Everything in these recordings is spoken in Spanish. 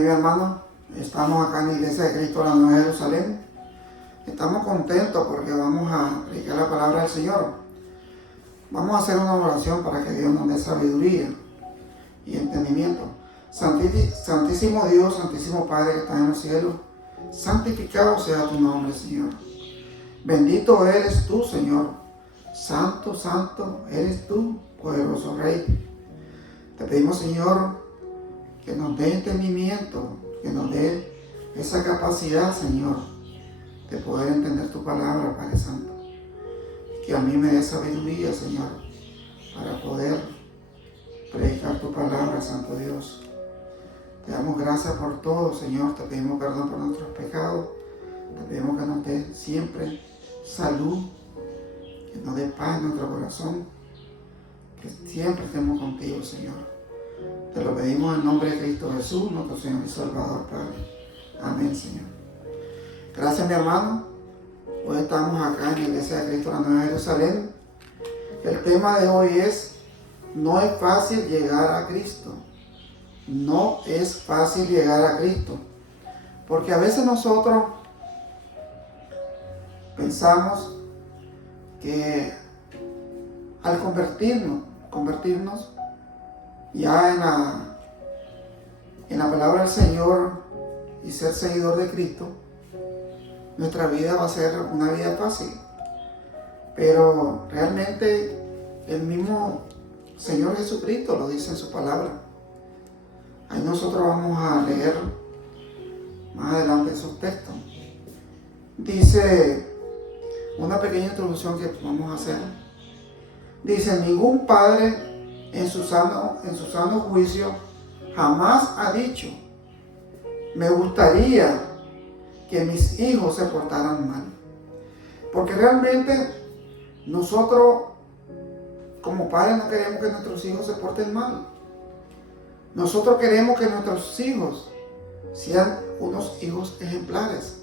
mi hermano, estamos acá en la Iglesia de Cristo de la Nueva Jerusalén. Estamos contentos porque vamos a predicar la palabra del Señor. Vamos a hacer una oración para que Dios nos dé sabiduría y entendimiento. Santísimo Dios, Santísimo Padre que estás en los cielos, santificado sea tu nombre, Señor. Bendito eres tú, Señor. Santo, santo eres tú, poderoso Rey. Te pedimos, Señor, que nos dé entendimiento, que nos dé esa capacidad, Señor, de poder entender tu palabra, Padre Santo. Que a mí me dé sabiduría, Señor, para poder predicar tu palabra, Santo Dios. Te damos gracias por todo, Señor. Te pedimos perdón por nuestros pecados. Te pedimos que nos dé siempre salud, que nos dé paz en nuestro corazón, que siempre estemos contigo, Señor. Te lo pedimos en nombre de Cristo Jesús, nuestro Señor y Salvador, Padre. Amén, Señor. Gracias, mi hermano. Hoy estamos acá en la Iglesia de Cristo de la Nueva Jerusalén. El tema de hoy es: no es fácil llegar a Cristo. No es fácil llegar a Cristo. Porque a veces nosotros pensamos que al convertirnos ya en la palabra del Señor y ser seguidor de Cristo, nuestra vida va a ser una vida fácil. Pero realmente el mismo Señor Jesucristo lo dice en su palabra. Ahí nosotros vamos a leer más adelante esos textos. Dice una pequeña introducción que vamos a hacer. Dice: ningún padre en su sano juicio jamás ha dicho: me gustaría que mis hijos se portaran mal. Porque realmente nosotros como padres no queremos que nuestros hijos se porten mal. Nosotros queremos que nuestros hijos sean unos hijos ejemplares,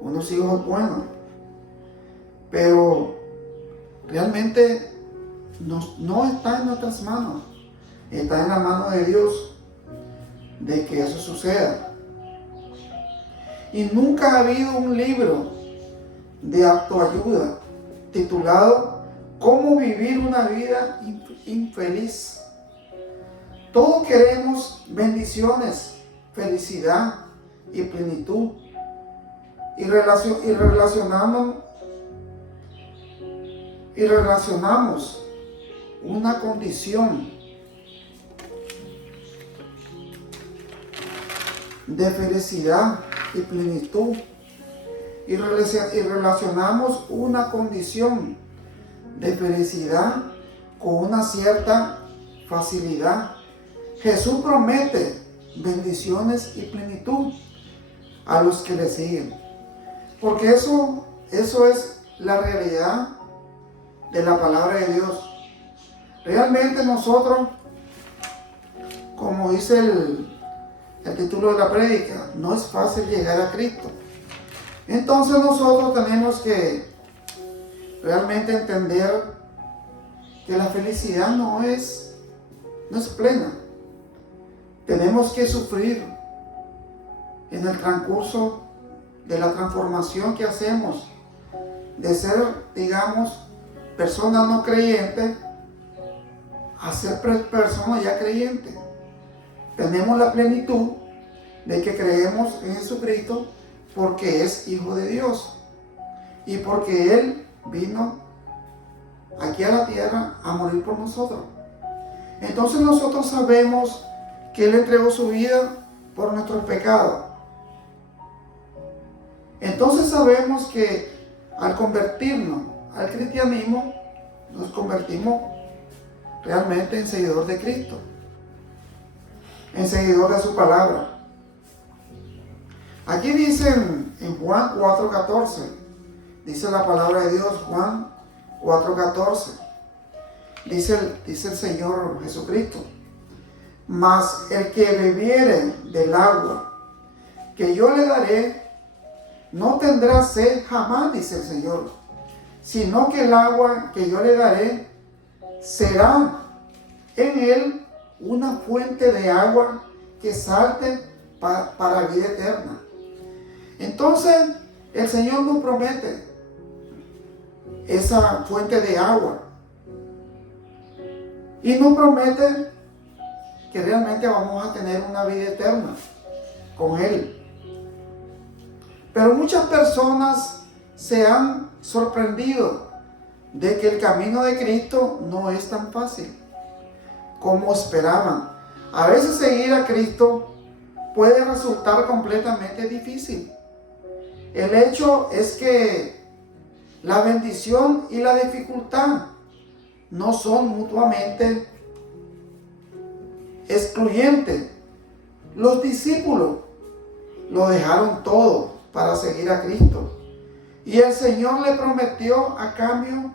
unos hijos buenos. Pero realmente no está en nuestras manos, está en la mano de Dios de que eso suceda. Y nunca ha habido un libro de autoayuda titulado ¿Cómo vivir una vida infeliz? Todos queremos bendiciones, felicidad y plenitud, y relacionamos una condición de felicidad y plenitud, y relacionamos una condición de felicidad con una cierta facilidad. Jesús promete bendiciones y plenitud a los que le siguen, porque eso es la realidad de la palabra de Dios. Realmente nosotros, como dice el título de la prédica, no es fácil llegar a Cristo. Entonces nosotros tenemos que realmente entender que la felicidad no es plena. Tenemos que sufrir en el transcurso de la transformación que hacemos de ser, digamos, personas no creyentes a ser personas ya creyentes. Tenemos la plenitud de que creemos en Jesucristo porque es Hijo de Dios y porque Él vino aquí a la tierra a morir por nosotros. Entonces nosotros sabemos que Él entregó su vida por nuestros pecados. Entonces sabemos que al convertirnos al cristianismo, nos convertimos realmente en seguidor de Cristo, en seguidor de su palabra. Aquí dicen en Juan 4:14, dice la palabra de Dios, Juan 4:14, dice el Señor Jesucristo: mas el que bebiere del agua que yo le daré, no tendrá sed jamás, dice el Señor, sino que el agua que yo le daré será en él una fuente de agua que salte para vida eterna. Entonces, el Señor nos promete esa fuente de agua. Y nos promete que realmente vamos a tener una vida eterna con Él. Pero muchas personas se han sorprendido de que el camino de Cristo no es tan fácil como esperaban. A veces seguir a Cristo puede resultar completamente difícil. El hecho es que la bendición y la dificultad no son mutuamente excluyentes. Los discípulos lo dejaron todo para seguir a Cristo. Y el Señor le prometió a cambio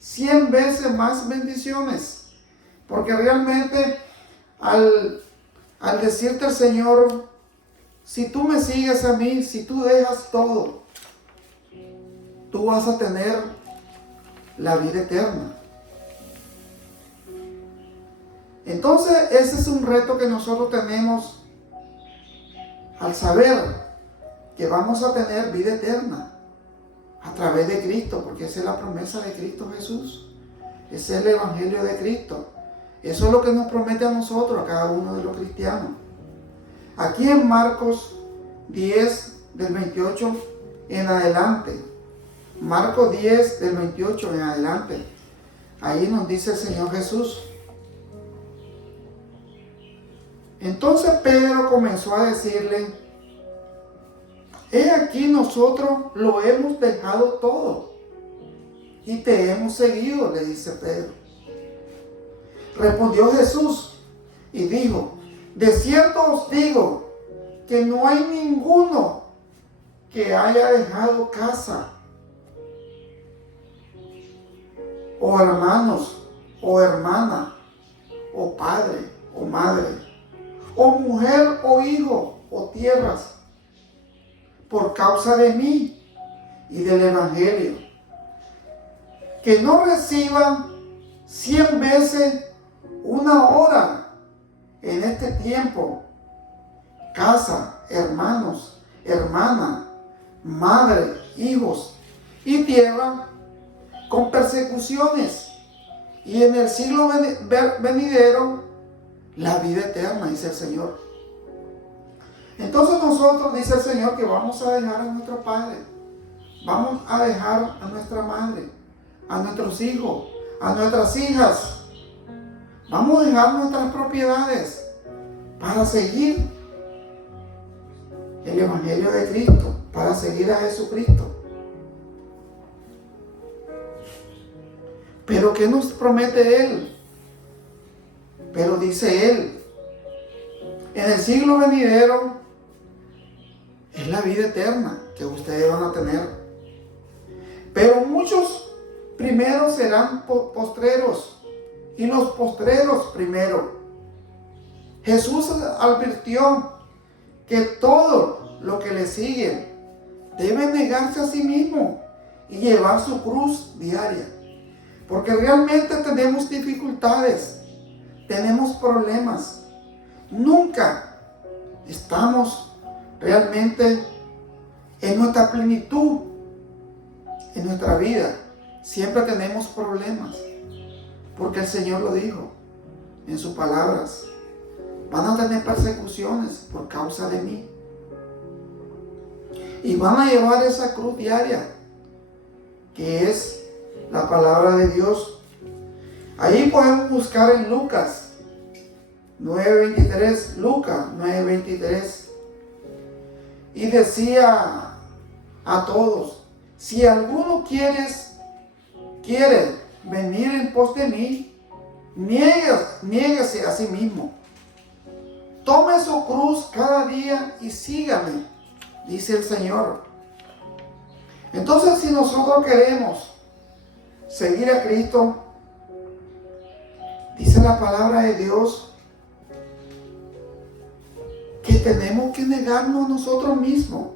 100 veces más bendiciones. Porque realmente al decirte al Señor, si tú me sigues a mí, si tú dejas todo, tú vas a tener la vida eterna. Entonces ese es un reto que nosotros tenemos al saber que vamos a tener vida eterna a través de Cristo, porque esa es la promesa de Cristo Jesús. Ese es el Evangelio de Cristo. Eso es lo que nos promete a nosotros, a cada uno de los cristianos. Aquí en Marcos 10, del 28 en adelante. Marcos 10, del 28 en adelante. Ahí nos dice el Señor Jesús. Entonces Pedro comenzó a decirle: he aquí, nosotros lo hemos dejado todo y te hemos seguido, le dice Pedro. Respondió Jesús y dijo: de cierto os digo que no hay ninguno que haya dejado casa, o hermanos, o hermana, o padre, o madre, o mujer, o hijo, o tierras, por causa de mí y del Evangelio, que no reciban 100 veces una hora en este tiempo, casa, hermanos, hermana, madre, hijos y tierra, con persecuciones, y en el siglo venidero la vida eterna, dice el Señor. Entonces nosotros, dice el Señor, que vamos a dejar a nuestro padre, vamos a dejar a nuestra madre, a nuestros hijos, a nuestras hijas. Vamos a dejar nuestras propiedades para seguir el Evangelio de Cristo, para seguir a Jesucristo. Pero ¿qué nos promete Él? Pero dice Él, en el siglo venidero es la vida eterna que ustedes van a tener. Pero muchos primeros serán postreros, y los postreros primero. Jesús advirtió que todo lo que le sigue debe negarse a sí mismo y llevar su cruz diaria. Porque realmente tenemos dificultades, tenemos problemas. Nunca estamos realmente en nuestra plenitud, en nuestra vida. Siempre tenemos problemas. Porque el Señor lo dijo en sus palabras: van a tener persecuciones por causa de mí. Y van a llevar esa cruz diaria, que es la palabra de Dios. Ahí podemos buscar en Lucas 9:23, Lucas 9:23. Y decía a todos: si alguno quiere venir en pos de mí, niéguese a sí mismo. Tome su cruz cada día y sígame, dice el Señor. Entonces, si nosotros queremos seguir a Cristo, dice la palabra de Dios que tenemos que negarnos a nosotros mismos.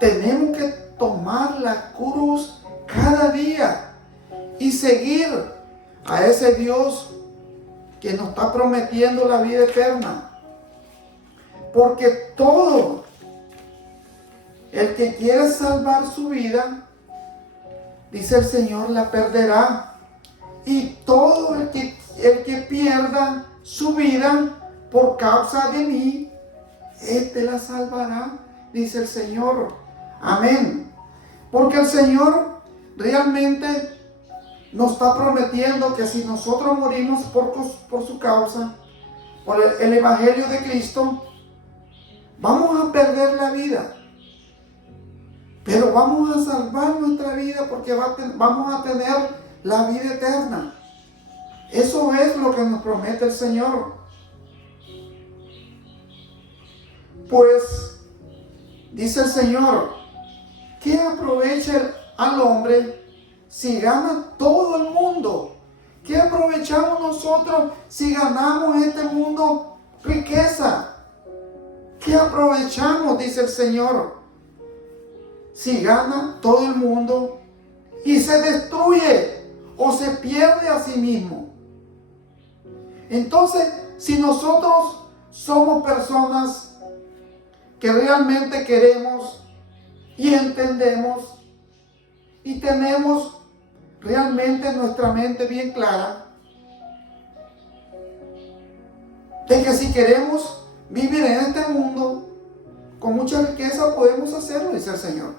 Tenemos que tomar la cruz cada día y seguir a ese Dios que nos está prometiendo la vida eterna. Porque todo el que quiere salvar su vida, dice el Señor, la perderá. Y todo el que pierda su vida por causa de mí, este la salvará, dice el Señor. Amén. Porque el Señor realmente nos está prometiendo que si nosotros morimos por su causa, por el Evangelio de Cristo, vamos a perder la vida. Pero vamos a salvar nuestra vida porque vamos a tener la vida eterna. Eso es lo que nos promete el Señor. Pues, dice el Señor, ¿qué aprovecha al hombre si gana todo el mundo? ¿Qué aprovechamos nosotros si ganamos en este mundo riqueza? ¿Qué aprovechamos, dice el Señor, si gana todo el mundo y se destruye o se pierde a sí mismo? Entonces, si nosotros somos personas que realmente queremos y entendemos y tenemos realmente nuestra mente bien clara de que si queremos vivir en este mundo con mucha riqueza, podemos hacerlo, dice el Señor.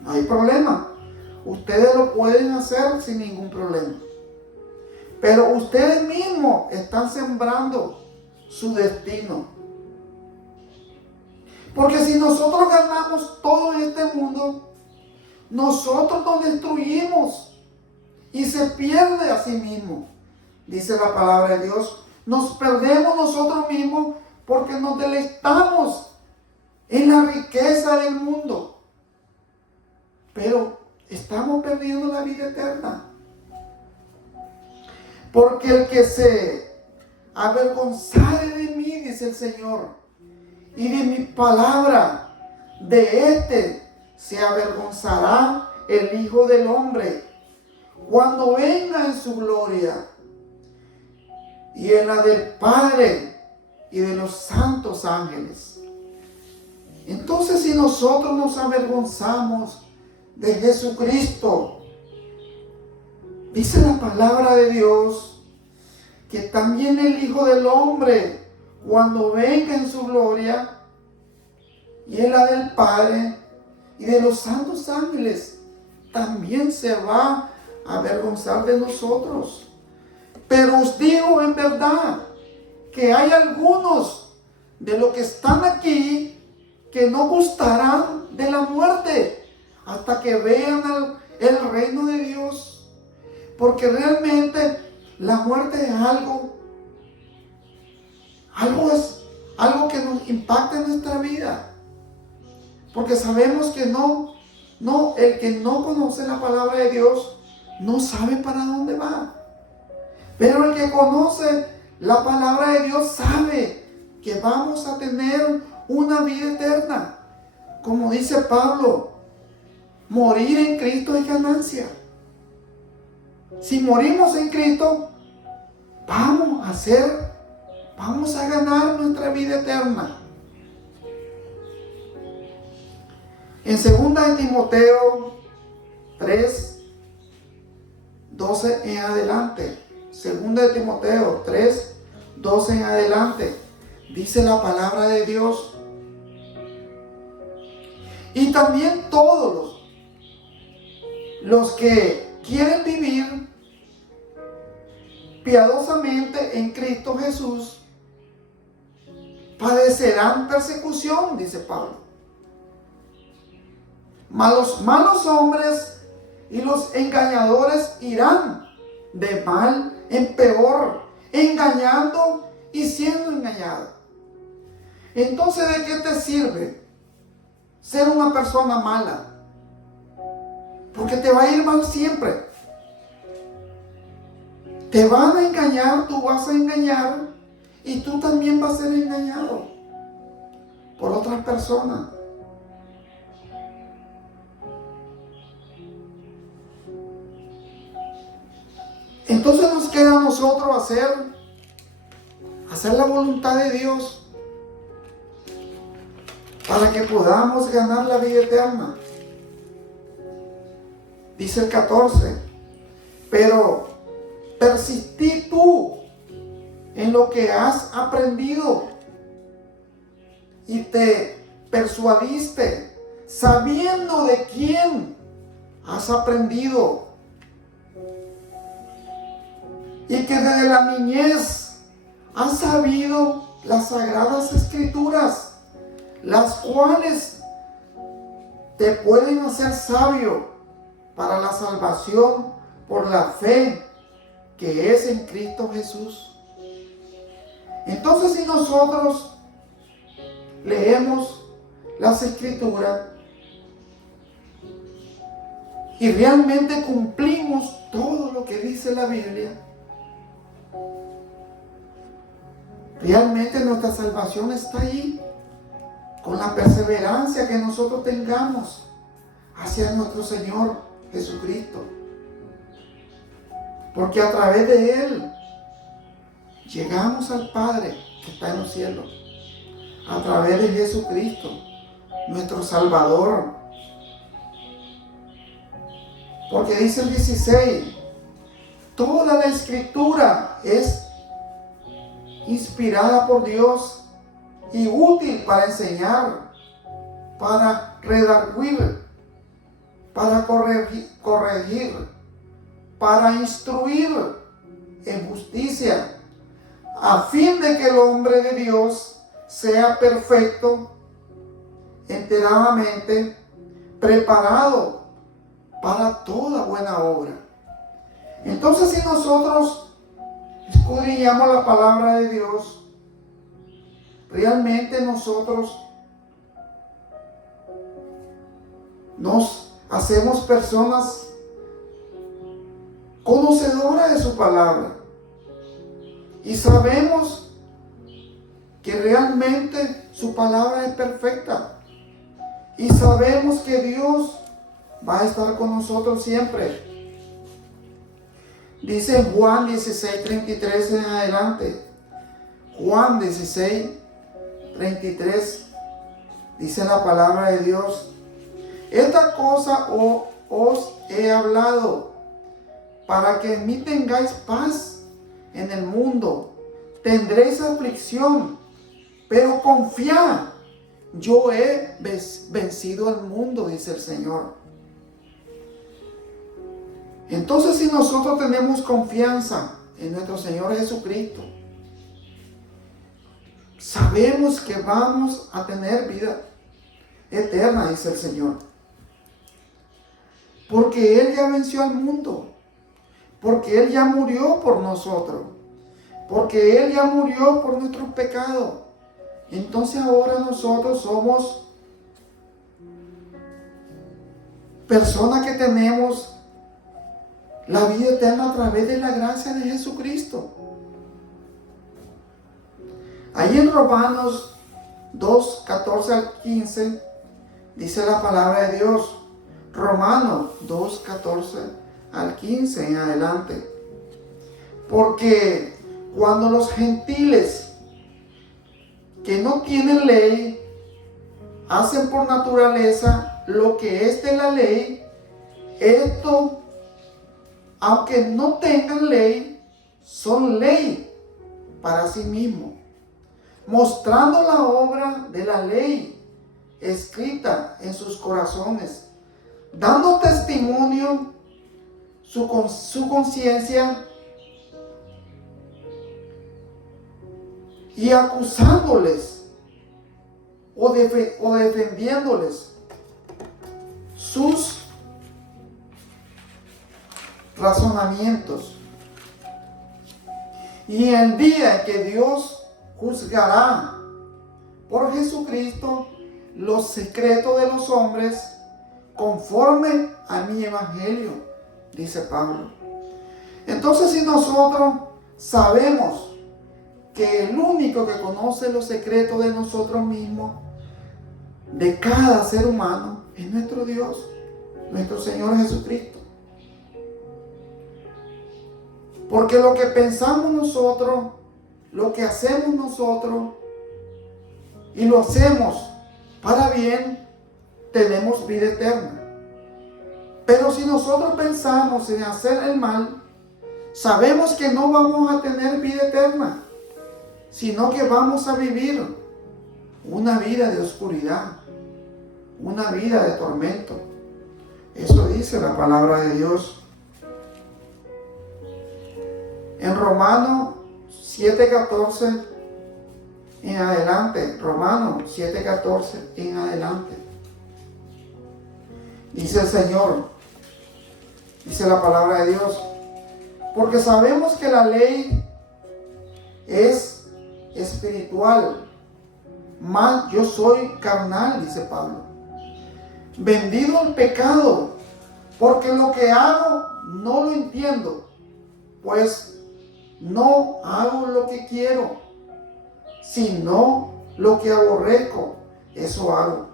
No hay problema. Ustedes lo pueden hacer sin ningún problema. Pero ustedes mismos están sembrando su destino. Porque si nosotros ganamos todo en este mundo, nosotros nos destruimos y se pierde a sí mismo. Dice la palabra de Dios, nos perdemos nosotros mismos porque nos deleitamos en la riqueza del mundo. Pero estamos perdiendo la vida eterna. Porque el que se avergonzare de mí, dice el Señor, y de mi palabra, de este se avergonzará el Hijo del Hombre cuando venga en su gloria y en la del Padre y de los santos ángeles. Entonces, si nosotros nos avergonzamos de Jesucristo, dice la palabra de Dios que también el Hijo del Hombre, cuando venga en su gloria y en la del Padre y de los santos ángeles, también se va a avergonzar de nosotros. Pero os digo en verdad que hay algunos de los que están aquí que no gustarán de la muerte hasta que vean el reino de Dios. Porque realmente la muerte es algo que nos impacta en nuestra vida. Porque sabemos que el que no conoce la palabra de Dios no sabe para dónde va. Pero el que conoce la palabra de Dios sabe que vamos a tener una vida eterna. Como dice Pablo, morir en Cristo es ganancia. Si morimos en Cristo, vamos a ganar nuestra vida eterna. En 2 de Timoteo 3, 12 en adelante. 2 de Timoteo 3, 12 en adelante. Dice la palabra de Dios. Y también todos los que quieren vivir piadosamente en Cristo Jesús padecerán persecución, dice Pablo. Los malos hombres y los engañadores irán de mal en peor, engañando y siendo engañados. Entonces, ¿de qué te sirve ser una persona mala? Porque te va a ir mal siempre. Te van a engañar, tú vas a engañar y tú también vas a ser engañado por otras personas. Entonces nos queda a nosotros hacer la voluntad de Dios. para que podamos ganar la vida eterna. Dice el 14, pero persistí tú en lo que has aprendido y te persuadiste, sabiendo de quién has aprendido, y que desde la niñez has sabido las sagradas escrituras, las cuales te pueden hacer sabio para la salvación por la fe que es en Cristo Jesús. Entonces, si nosotros leemos las escrituras y realmente cumplimos todo lo que dice la Biblia, realmente nuestra salvación está ahí, con la perseverancia que nosotros tengamos hacia nuestro Señor Jesucristo. Porque a través de Él llegamos al Padre que está en los cielos. A través de Jesucristo, nuestro Salvador. Porque dice el 16, toda la Escritura es inspirada por Dios y útil para enseñar, para redarguir, para corregir, para instruir en justicia, a fin de que el hombre de Dios sea perfecto, enteramente preparado para toda buena obra. Entonces, si nosotros escudriñamos la palabra de Dios, realmente nosotros nos hacemos personas conocedoras de su palabra y sabemos que realmente su palabra es perfecta y sabemos que Dios va a estar con nosotros siempre. Dice Juan 16:33 en adelante. Juan 16:33 dice la palabra de Dios: esta cosa os he hablado, para que en mí tengáis paz. En el mundo tendréis aflicción, pero confiad, yo he vencido al mundo, dice el Señor. Entonces, si nosotros tenemos confianza en nuestro Señor Jesucristo, sabemos que vamos a tener vida eterna, dice el Señor. Porque Él ya venció al mundo. Porque Él ya murió por nosotros. Porque Él ya murió por nuestros pecados. Entonces ahora nosotros somos personas que tenemos la vida eterna a través de la gracia de Jesucristo. Ahí en Romanos 2, 14 al 15 dice la palabra de Dios. Romanos 2, 14 al 15 en adelante. Porque cuando los gentiles que no tienen ley hacen por naturaleza lo que es de la ley, esto, aunque no tengan ley, son ley para sí mismos, mostrando la obra de la ley escrita en sus corazones, dando testimonio su conciencia y acusándoles o defendiéndoles sus razonamientos. Y el día en que Dios juzgará por Jesucristo los secretos de los hombres conforme a mi evangelio, dice Pablo. Entonces, si nosotros sabemos que el único que conoce los secretos de nosotros mismos, de cada ser humano, es nuestro Dios, nuestro Señor Jesucristo. Porque lo que pensamos nosotros, lo que hacemos nosotros, y lo hacemos para bien, tenemos vida eterna. Pero si nosotros pensamos en hacer el mal, sabemos que no vamos a tener vida eterna, sino que vamos a vivir una vida de oscuridad, una vida de tormento. Eso dice la palabra de Dios. En Romanos 7:14 en adelante, Romanos 7:14 en adelante, dice el Señor, dice la palabra de Dios, porque sabemos que la ley es espiritual, mas yo soy carnal, dice Pablo, vendido al pecado, porque lo que hago no lo entiendo, pues no hago lo que quiero, sino lo que aborrezco, eso hago.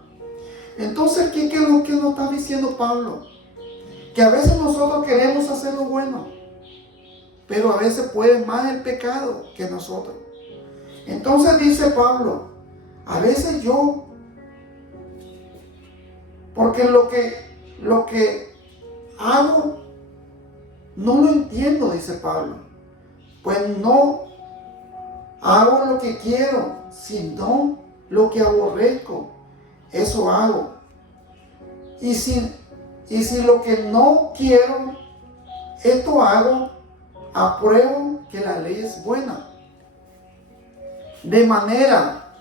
Entonces, ¿qué es lo que nos está diciendo Pablo? Que a veces nosotros queremos hacer lo bueno, pero a veces puede más el pecado que nosotros. Entonces dice Pablo, a veces yo, porque lo que hago no lo entiendo, dice Pablo, pues no hago lo que quiero, sino lo que aborrezco, eso hago. Y si lo que no quiero, esto hago, apruebo que la ley es buena. De manera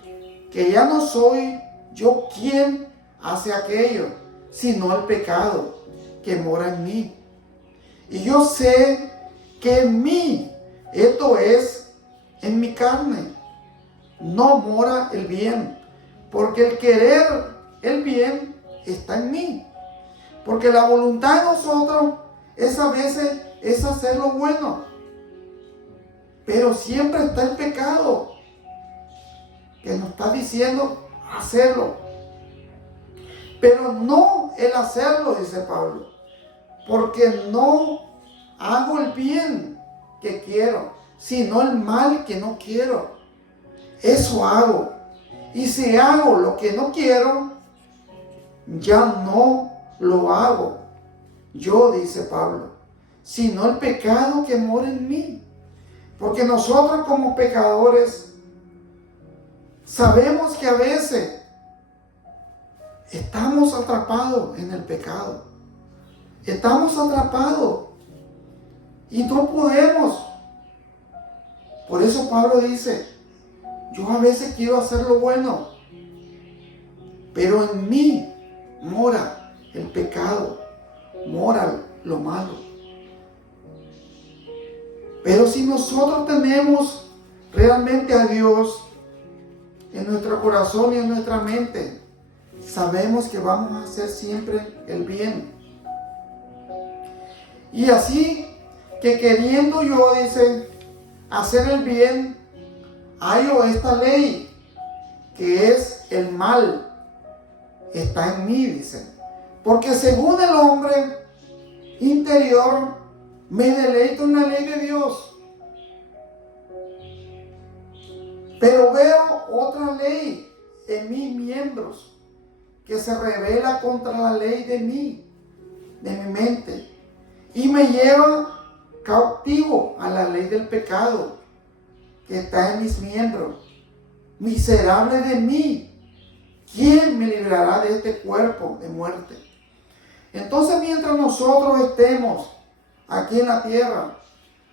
que ya no soy yo quien hace aquello, sino el pecado que mora en mí. Y yo sé que en mí, esto es, en mi carne, no mora el bien, porque el querer el bien está en mí. Porque la voluntad de nosotros es a veces es hacer lo bueno, pero siempre está el pecado que nos está diciendo hacerlo, pero no el hacerlo, dice Pablo, porque no hago el bien que quiero, sino el mal que no quiero, eso hago. Y si hago lo que no quiero, ya no lo hago yo, dice Pablo, sino el pecado que mora en mí. Porque nosotros como pecadores sabemos que a veces estamos atrapados en el pecado. Estamos atrapados y no podemos. Por eso Pablo dice, yo a veces quiero hacer lo bueno, pero en mí mora el pecado, mora lo malo. Pero si nosotros tenemos realmente a Dios en nuestro corazón y en nuestra mente, sabemos que vamos a hacer siempre el bien. Y así que queriendo yo, dice, hacer el bien, hallo esta ley, que es el mal, está en mí, dice. Porque según el hombre interior, me deleito en la ley de Dios. Pero veo otra ley en mis miembros, que se revela contra la ley de mí, de mi mente, y me lleva cautivo a la ley del pecado que está en mis miembros. Miserable de mí, ¿quién me librará de este cuerpo de muerte? Entonces, mientras nosotros estemos aquí en la tierra,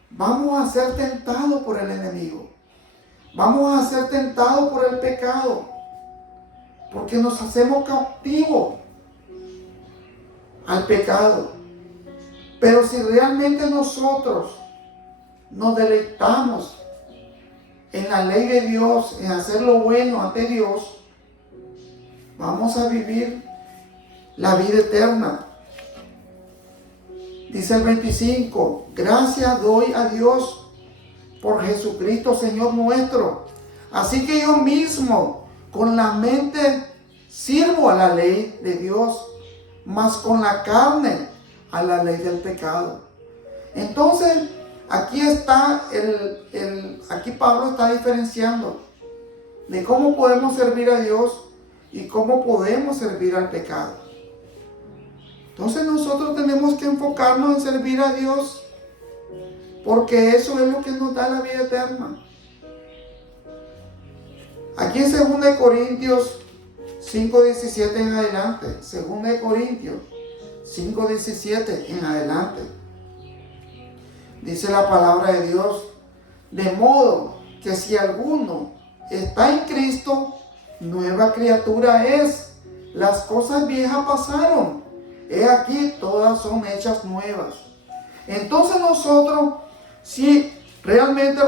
vamos a ser tentados por el enemigo. Vamos a ser tentados por el pecado, porque nos hacemos cautivos al pecado. Pero si realmente nosotros nos deleitamos en la ley de Dios, en hacer lo bueno ante Dios, vamos a vivir la vida eterna. Dice el 25, gracias doy a Dios por Jesucristo Señor nuestro. Así que yo mismo con la mente sirvo a la ley de Dios, mas con la carne a la ley del pecado. Entonces, aquí está aquí Pablo está diferenciando de cómo podemos servir a Dios y cómo podemos servir al pecado. Entonces nosotros tenemos que enfocarnos en servir a Dios, porque eso es lo que nos da la vida eterna. Aquí en 2 Corintios 5:17 en adelante, 2 Corintios 5:17 en adelante, dice la palabra de Dios: de modo que si alguno está en Cristo, nueva criatura es. Las cosas viejas pasaron, he aquí todas son hechas nuevas. Entonces nosotros, si realmente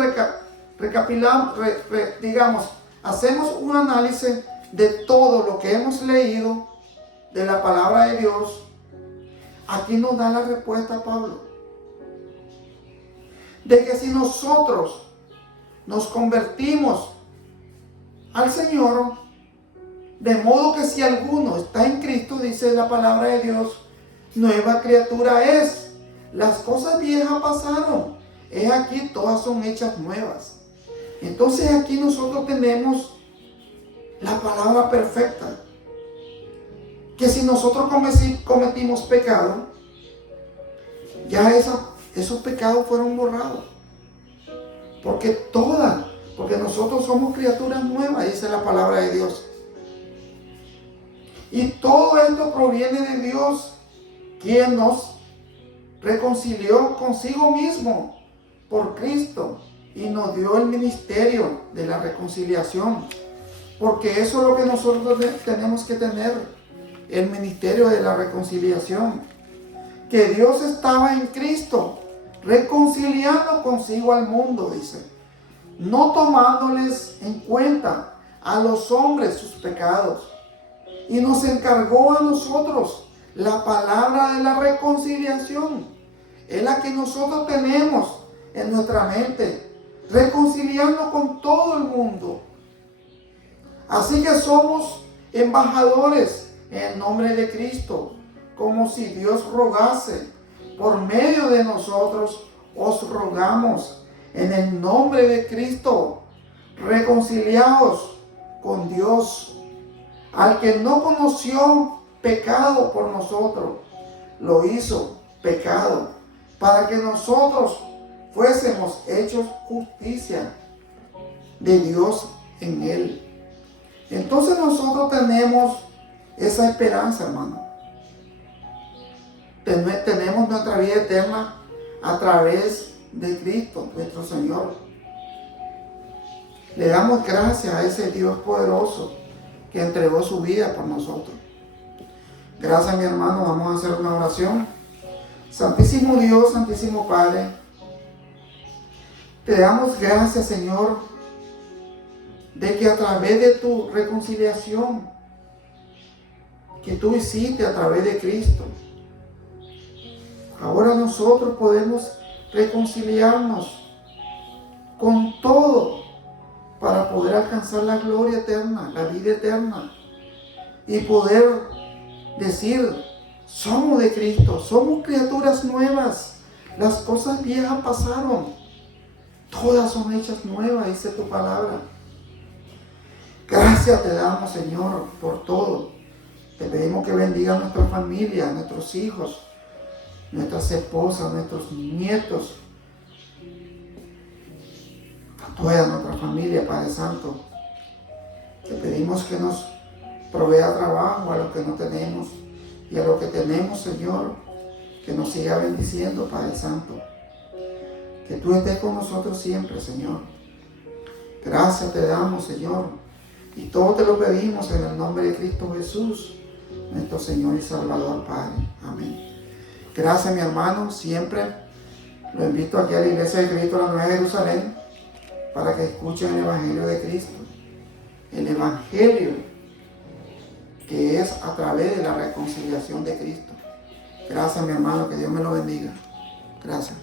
recapitulamos, hacemos un análisis de todo lo que hemos leído de la palabra de Dios, aquí nos da la respuesta Pablo, de que si nosotros nos convertimos al Señor, de modo que si alguno está en Cristo, dice la palabra de Dios, nueva criatura es. Las cosas viejas pasaron, he aquí todas son hechas nuevas. Entonces aquí nosotros tenemos la palabra perfecta, que si nosotros cometimos pecado, ya esos pecados fueron borrados, porque nosotros somos criaturas nuevas, dice la palabra de Dios. Y todo esto proviene de Dios, quien nos reconcilió consigo mismo por Cristo y nos dio el ministerio de la reconciliación. Porque eso es lo que nosotros tenemos que tener, el ministerio de la reconciliación. Que Dios estaba en Cristo, reconciliando consigo al mundo, dice, no tomándoles en cuenta a los hombres sus pecados. Y nos encargó a nosotros la palabra de la reconciliación. Es la que nosotros tenemos en nuestra mente, reconciliando con todo el mundo. Así que somos embajadores en el nombre de Cristo, como si Dios rogase. Por medio de nosotros os rogamos en el nombre de Cristo, reconciliaos con Dios. Al que no conoció pecado por nosotros, lo hizo pecado, para que nosotros fuésemos hechos justicia de Dios en él. Entonces nosotros tenemos esa esperanza, hermano. Tenemos nuestra vida eterna a través de Cristo, nuestro Señor. Le damos gracias a ese Dios poderoso que entregó su vida por nosotros. Gracias, mi hermano. Vamos a hacer una oración. Santísimo Dios, Santísimo Padre, te damos gracias, Señor, de que a través de tu reconciliación que tú hiciste a través de Cristo, ahora nosotros podemos reconciliarnos con todo para poder alcanzar la gloria eterna, la vida eterna, y poder decir: somos de Cristo, somos criaturas nuevas, las cosas viejas pasaron, todas son hechas nuevas, dice tu palabra. Gracias te damos, Señor, por todo. Te pedimos que bendiga a nuestra familia, a nuestros hijos, nuestras esposas, nuestros nietos, a toda nuestra familia, Padre Santo. Te pedimos que nos provea trabajo a los que no tenemos, y a los que tenemos, Señor, que nos siga bendiciendo, Padre Santo. Que tú estés con nosotros siempre, Señor. Gracias te damos, Señor, y todo te lo pedimos en el nombre de Cristo Jesús, nuestro Señor y Salvador, Padre. Amén. Gracias, mi hermano. Siempre lo invito aquí a la Iglesia de Cristo, la Nueva Jerusalén, para que escuchen el Evangelio de Cristo. El Evangelio que es a través de la reconciliación de Cristo. Gracias, mi hermano. Que Dios me lo bendiga. Gracias.